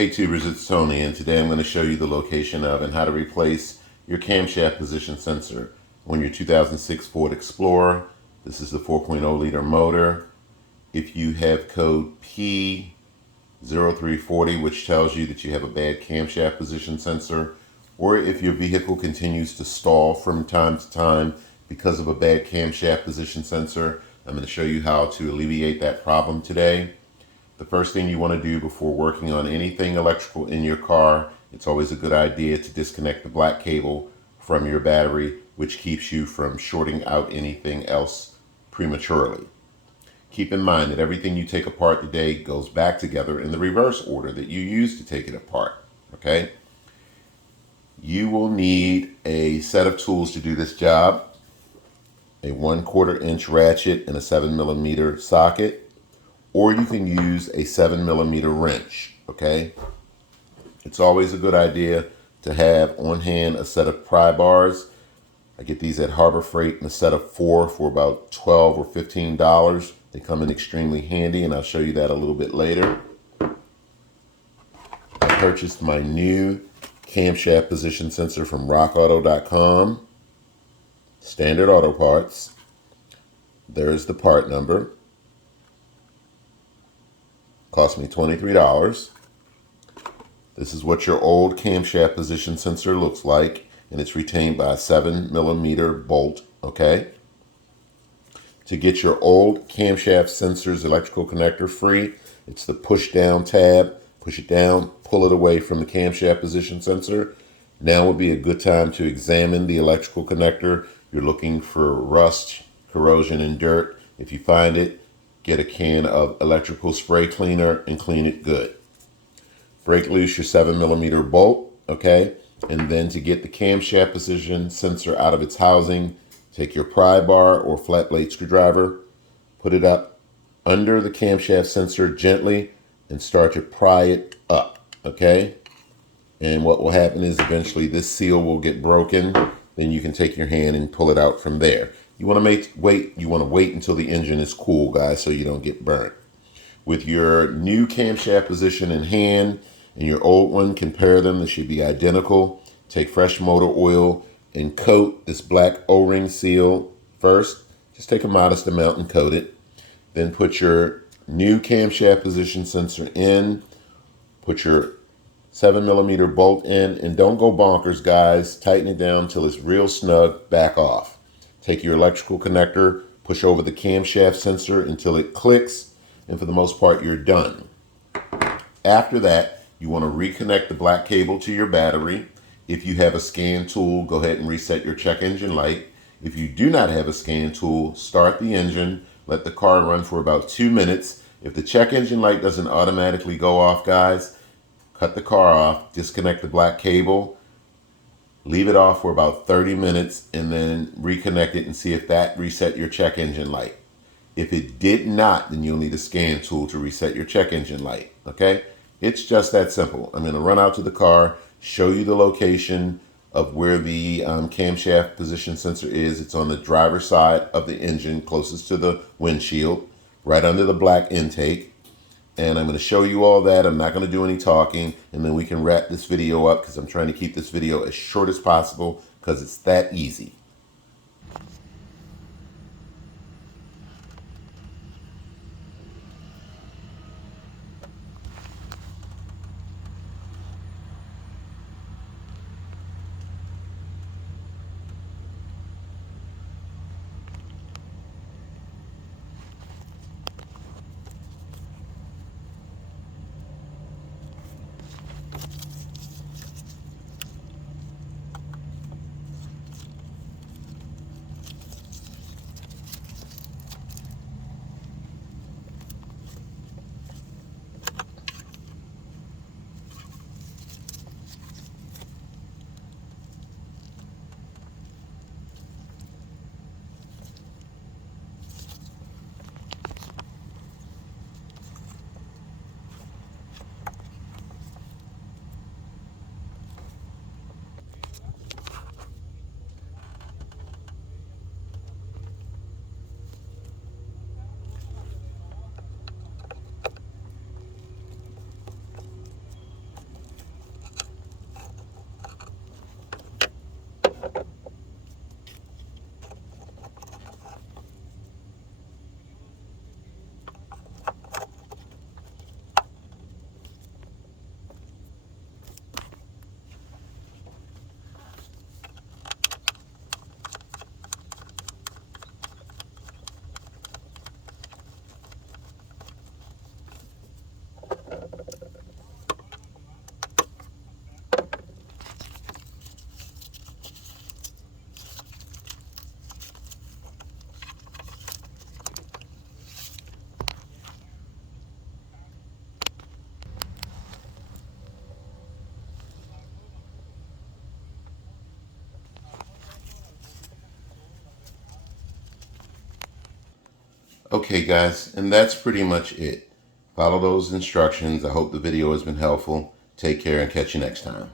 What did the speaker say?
Hey tubers, it's Tony, and today I'm going to show you the location of and how to replace your camshaft position sensor on your 2006 Ford Explorer. This is the 4.0 liter motor. If you have code P0340, which tells you that you have a bad camshaft position sensor, or if your vehicle continues to stall from time to time because of a bad camshaft position sensor, I'm going to show you how to alleviate that problem today. The first thing you want to do before working on anything electrical in your car, it's always a good idea to disconnect the black cable from your battery, which keeps you from shorting out anything else prematurely. Keep in mind that everything you take apart today goes back together in the reverse order that you used to take it apart, okay? You will need a set of tools to do this job: a 1/4 inch ratchet and a 7mm socket, or you can use a 7mm wrench, okay? It's always a good idea to have on hand a set of pry bars. I get these at Harbor Freight in a set of 4 for about $12 or $15. They come in extremely handy, and I'll show you that a little bit later. I purchased my new camshaft position sensor from rockauto.com, standard auto parts. There's the part number. Cost me $23. This is what your old camshaft position sensor looks like, and it's retained by a 7mm bolt, okay? To get your old camshaft sensor's electrical connector free, it's the push down tab. Push it down, pull it away from the camshaft position sensor. Now would be a good time to examine the electrical connector. You're looking for rust, corrosion, and dirt. If you find it, get a can of electrical spray cleaner and clean it good. Break loose your 7mm bolt, okay? And then to get the camshaft position sensor out of its housing, take your pry bar or flat blade screwdriver, put it up under the camshaft sensor gently, and start to pry it up, okay? And what will happen is eventually this seal will get broken. Then you can take your hand and pull it out from there. You want to wait until the engine is cool, guys, so you don't get burnt. With your new camshaft position in hand and your old one, compare them. They should be identical. Take fresh motor oil and coat this black O-ring seal first. Just take a modest amount and coat it. Then put your new camshaft position sensor in. Put your 7mm bolt in, and don't go bonkers, guys. Tighten it down till it's real snug. Back off. Take your electrical connector, push over the camshaft sensor until it clicks, and for the most part, you're done. After that, you want to reconnect the black cable to your battery. If you have a scan tool, go ahead and reset your check engine light. If you do not have a scan tool, start the engine, let the car run for about 2 minutes. If the check engine light doesn't automatically go off, guys, cut the car off, disconnect the black cable, leave it off for about 30 minutes, and then reconnect it and see if that reset your check engine light. If it did not, then you'll need a scan tool to reset your check engine light, okay? It's just that simple. I'm going to run out to the car, show you the location of where the camshaft position sensor is. It's on the driver's side of the engine, closest to the windshield, right under the black intake. And I'm going to show you all that. I'm not going to do any talking, and then we can wrap this video up because I'm trying to keep this video as short as possible because it's that easy. Okay guys, and that's pretty much it. Follow those instructions. I hope the video has been helpful. Take care and catch you next time.